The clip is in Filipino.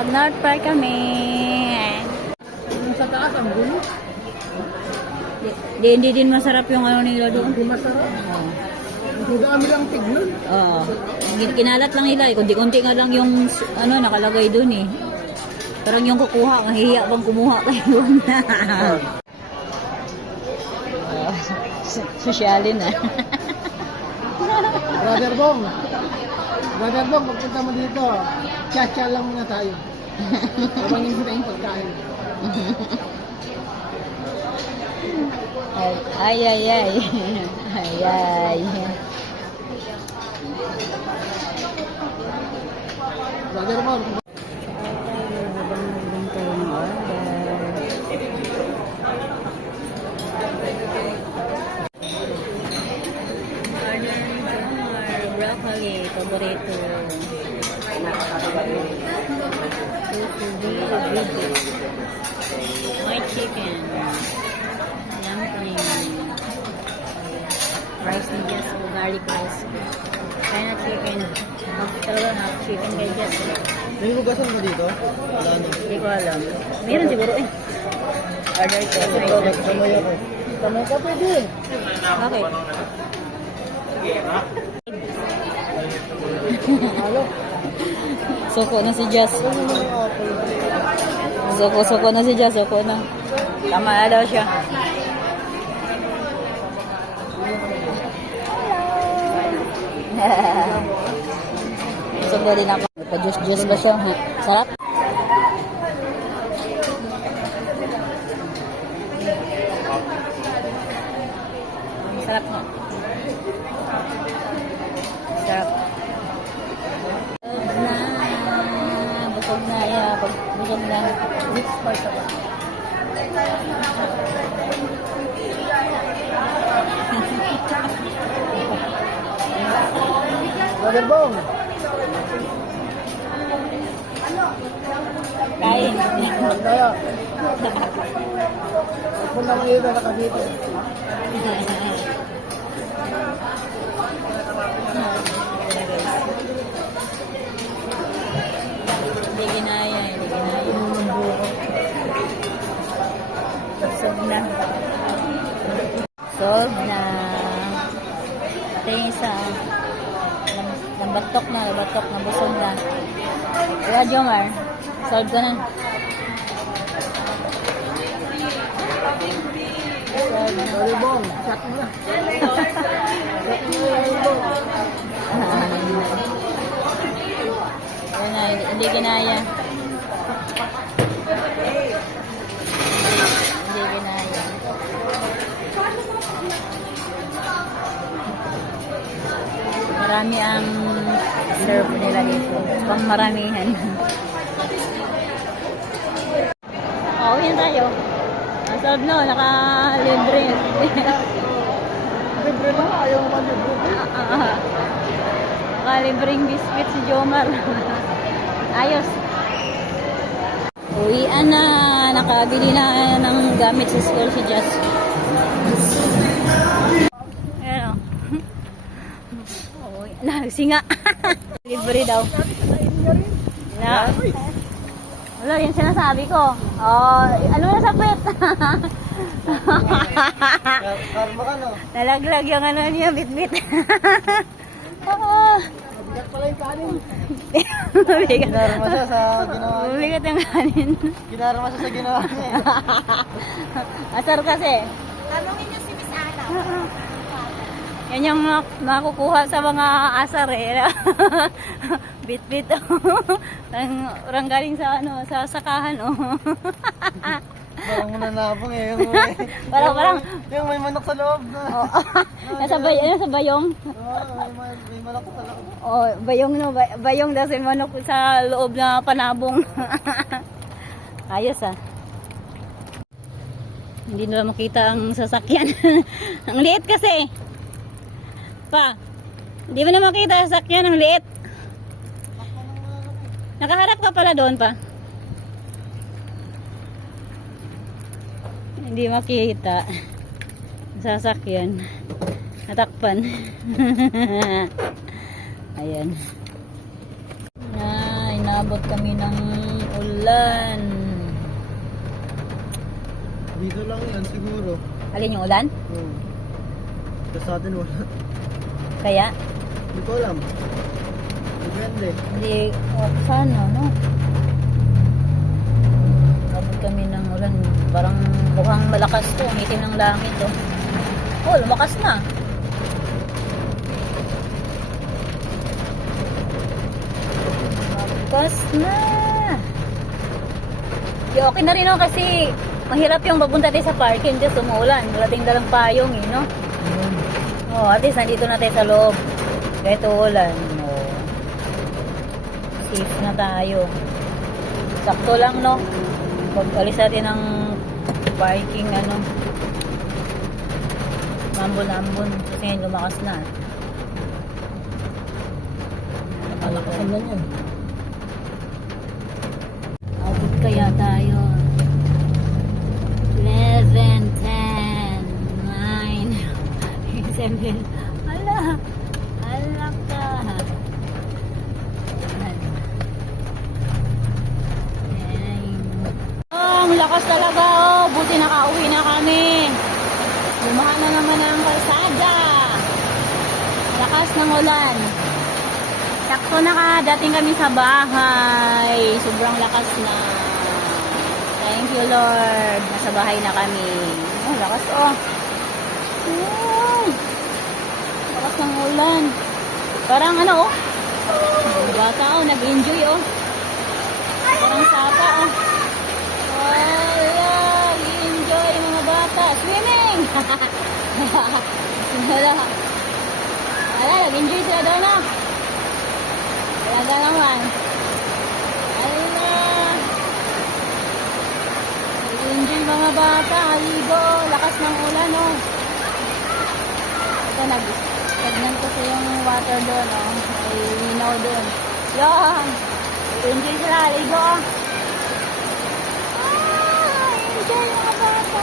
Mag-North Park kami. Yung sa taas, ang gulo. Hindi din masarap yung ano nila doon. Hindi masarap. Ang dami lang tignan. Oo. Kinalat lang nila. Kunti-kunti nga lang yung ano nakalagay doon eh. Parang yung kukuha, mahihiya bang kumuha kayo na. Sosyalin na. Brother Bong, magpunta mo dito. Cha-cha lang muna tayo. Maraming sila yung pagkain. Ay, ay, ay. Ay, ay. Brother Bong, broccoli, paborito. White chicken. Dumpling. Rice ni Jess, garlic rice. China chicken. Talaga half chicken kay Jess. may hugasan mo dito? Wala na. Hindi ko alam. Meron siguro eh. Order ko. Kamay ako. Kamay ka pwede. Bakit? Halo. Suko na si Jess. Ano mo yung apple? Suko na si Jess. Suko na. Tama na daw siya. Suko din ako. Pa-juice ba siya? Ha? Sarap? Sarap nga. Sarap. Busog na. Busog na. Which part ba? Brother Bong, Kain. kaya. Kung naman yun na nakadito. Hindi ginaya. Busog na. Solve na. Ito yung isa. Nabatok na. Busog na. Kaya Jomar, solve ka na. Brother Bong, shot mo na. Shot mo na, Brother Bong. Yan na, hindi ginaya. Hindi ginaya. Marami ang serve nila dito. Pang maramihan. Oo, yan tayo. Ang solve no, naka-libre. Libre na, ayaw mo libre. Naka-libreng biscuit si Jomar. Ayos. Uwian na. Nakabili na ng gamit sa school si Jess. Ayan o. Uwi na. Singa. Libre daw. Na. Wala, yung sinasabi ko. Oh, ano na sapit? Karma ka, no? Nalaglag yung ano niya, bit-bit. Oo. Mabigat pala yung kanin. Mabigat. Ginarma siya sa ginawa niya. Mabigat yung kanin. Ginarma siya sa ginawa niya. Asar kasi. Tanungin niyo si Miss Ana. Yan yung makukuha sa mga asar eh. Bit-bit. Orang galing sa ano, sa sakahan oh. Parang nanabong eh. Parang Yung may manok sa loob. oh, nasa bayong. May manok sa loob. Oh, bayong no, bayong daw sa manok sa loob na panabong. Ayos ah. Hindi nila makita ang sasakyan. Ang liit kasi. Pa, hindi mo na makita ang sasakyan, ang liit. Nakaharap ka pala doon pa. Hindi makita. Sasakyan. Natakpan. Ayan. Na, inabot kami ng ulan. Dito lang yan siguro. Alin yung ulan? Kasi sa atin wala. Kaya? Hindi ko alam. Depende. Hindi, sana, no? Abot kami ng ulan. Parang mukhang malakas to. Umitim ng langit, oh. Oh, lumakas na. Lumakas na. Di okay na rin, no? Kasi mahirap yung papunta tayo sa parking. Diyos, umuulan. Dating dalang payong, eh, no? Oh, at least nandito na tayo sa loob. Kahit ulan, no? Safe na tayo. Sakto lang, no? Pag alis natin ng parking, ano, ambon-ambon kasi lumakas na. Malakasan lang yan. Abot kaya tayo. 11, 10, 9, 7. Ala! Ala ka! Oh, ang lakas talaga, oh. Buti nakauwi na kami. Lumahan na naman ang kalsada. Lakas ng ulan. Sakto dating kami sa bahay. Sobrang lakas na. Thank you, Lord. Nasa bahay na kami. Oh, lakas, oh. Oh. Lakas ng ulan. Parang ano, oh. Mga bata, oh. Nag-enjoy, oh. Parang sapa, oh. Wala, enjoy mga bata. Swimming! Wala. Wala, nag-enjoy sila daw na. Talaga naman. Wala. Nag-enjoy mga bata. Haligo. Lakas ng ulan, oh. Ito, nag-stagnan kasi yung water doon, oh. May linaw doon. Yan. Nag-enjoy sila. Haligo, oh. Enjoy mga bata.